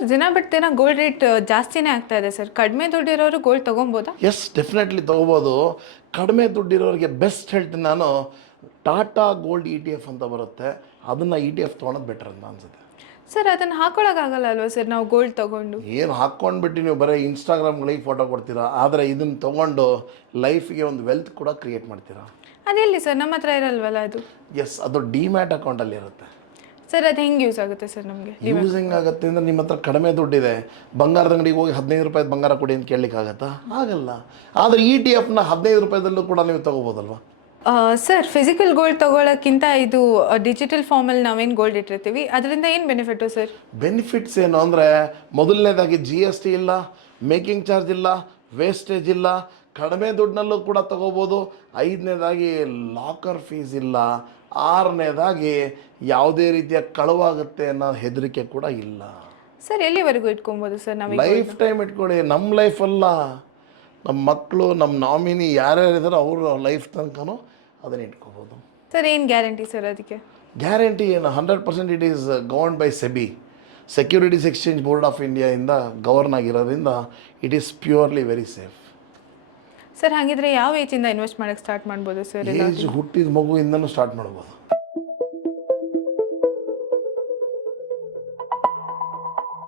Sir ದಿನ ಬಿಟ್ಟು ದಿನ ಗೋಲ್ಡ್ ರೇಟ್ ಜಾಸ್ತಿನೇ ಆಗ್ತಾ ಇದೆ ಸರ್. ಕಡಿಮೆ ದುಡ್ಡಿರೋರು ಗೋಲ್ಡ್ ತೊಗೊಬೋದಾ? ಎಸ್, ಡೆಫಿನೆಟ್ಲಿ ತೊಗೋಬೋದು. ಕಡಿಮೆ ದುಡ್ಡಿರೋರಿಗೆ ಬೆಸ್ಟ್ ಹೇಳ್ತೀನಿ ನಾನು, ಟಾಟಾ ಗೋಲ್ಡ್ ETF ಅಂತ ಬರುತ್ತೆ, ಅದನ್ನು ETF ತೊಗೊಳೋದು ಬೆಟರ್ ಅಂತ ಅನ್ಸುತ್ತೆ. ಸರ್ ಅದನ್ನು ಹಾಕೊಳ್ಳೋಕ್ಕಾಗಲ್ಲ ಅಲ್ವಾ ಸರ್ ನಾವು ಗೋಲ್ಡ್ ತೊಗೊಂಡು? ಏನು ಹಾಕ್ಕೊಂಡ್ಬಿಟ್ಟು ನೀವು ಬರೀ ಇನ್ಸ್ಟಾಗ್ರಾಮ್ಗಳಿಗೆ ಫೋಟೋ ಕೊಡ್ತೀರಾ, ಆದರೆ ಇದನ್ನು ತೊಗೊಂಡು ಲೈಫಿಗೆ ಒಂದು ವೆಲ್ತ್ ಕೂಡ ಕ್ರಿಯೇಟ್ ಮಾಡ್ತೀರಾ. ಅದೆಲ್ಲಿ ಸರ್, ನಮ್ಮ ಹತ್ರ ಇರಲ್ವಲ್ಲ ಅದು? ಎಸ್, ಅದು ಡಿಮ್ಯಾಟ್ ಅಕೌಂಟಲ್ಲಿ ಇರುತ್ತೆ. ಸರ್ ಅದು ಹೆಂಗೆ ಯೂಸ್ ಆಗುತ್ತೆ ಸರ್ ನಮಗೆ? ಯೂಸ್ ಹೆಂಗಾಗುತ್ತೆ ಅಂದರೆ, ನಿಮ್ಮ ಹತ್ರ ಕಡಿಮೆ ದುಡ್ಡಿದೆ, ಬಂಗಾರದ ಅಂಗಡಿಗೆ ಹೋಗಿ 15 ರೂಪಾಯಿ ಬಂಗಾರ ಕೊಡಿ ಅಂತ ಕೇಳಲಿಕ್ಕಾಗತ್ತಾ? ಆಗಲ್ಲ. ಆದರೆ ETF ನ 15 ರೂಪಾಯಿದಲ್ಲೂ ಕೂಡ ನೀವು ತೊಗೋಬೋದಲ್ವ. ಸರ್ ಫಿಸಿಕಲ್ ಗೋಲ್ಡ್ ತೊಗೊಳಕ್ಕಿಂತ ಇದು ಡಿಜಿಟಲ್ ಫಾರ್ಮಲ್ಲಿ ನಾವೇನು ಗೋಲ್ಡ್ ಇಟ್ಟಿರ್ತೀವಿ ಅದರಿಂದ ಏನು ಬೆನಿಫಿಟ್ಟು ಸರ್? ಬೆನಿಫಿಟ್ಸ್ ಏನು ಅಂದರೆ, ಮೊದಲನೇದಾಗಿ GST ಇಲ್ಲ, ಮೇಕಿಂಗ್ ಚಾರ್ಜ್ ಇಲ್ಲ, ವೇಸ್ಟೇಜ್ ಇಲ್ಲ, ಕಡಿಮೆ ದುಡ್ಡಿನಲ್ಲೂ ಕೂಡ ತೊಗೋಬೋದು. 5ನೇದಾಗಿ ಲಾಕರ್ ಫೀಸ್ ಇಲ್ಲ. 6ನೇದಾಗಿ ಯಾವುದೇ ರೀತಿಯ ಕಳುವಾಗುತ್ತೆ ಅನ್ನೋ ಹೆದರಿಕೆ ಕೂಡ ಇಲ್ಲ. ಸರ್ ಎಲ್ಲಿವರೆಗೂ ಇಟ್ಕೊಬೋದು ಸರ್ ನಾವು? ಲೈಫ್ ಟೈಮ್ ಇಟ್ಕೊಳ್ಳಿ. ನಮ್ಮ ಲೈಫಲ್ಲ, ನಮ್ಮ ಮಕ್ಕಳು, ನಮ್ಮ ನಾಮಿನಿ ಯಾರ್ಯಾರಿದಾರೋ ಅವ್ರ ಲೈಫ್ ತನಕನೂ ಅದನ್ನು ಇಟ್ಕೋಬೋದು. ಸರ್ ಏನು ಗ್ಯಾರಂಟಿ ಸರ್ ಅದಕ್ಕೆ? ಗ್ಯಾರಂಟಿ ಏನು, 100% it is govern by SEBI, securities exchange board of ಇಂಡಿಯಾಯಿಂದ ಗವರ್ನ್ ಆಗಿರೋದ್ರಿಂದ it is purely very safe. Sir ಹಾಗಿದ್ರೆ ಯಾವ ಏಜಿಂದ ಇನ್ವೆಸ್ಟ್ ಮಾಡೋಕ್ಕೆ ಸ್ಟಾರ್ಟ್ ಮಾಡ್ಬೋದು ಸರ್? ಏಜ್ ಹುಟ್ಟಿದ ಮಗುವಿಂದನೂ ಸ್ಟಾರ್ಟ್ ಮಾಡ್ಬೋದು.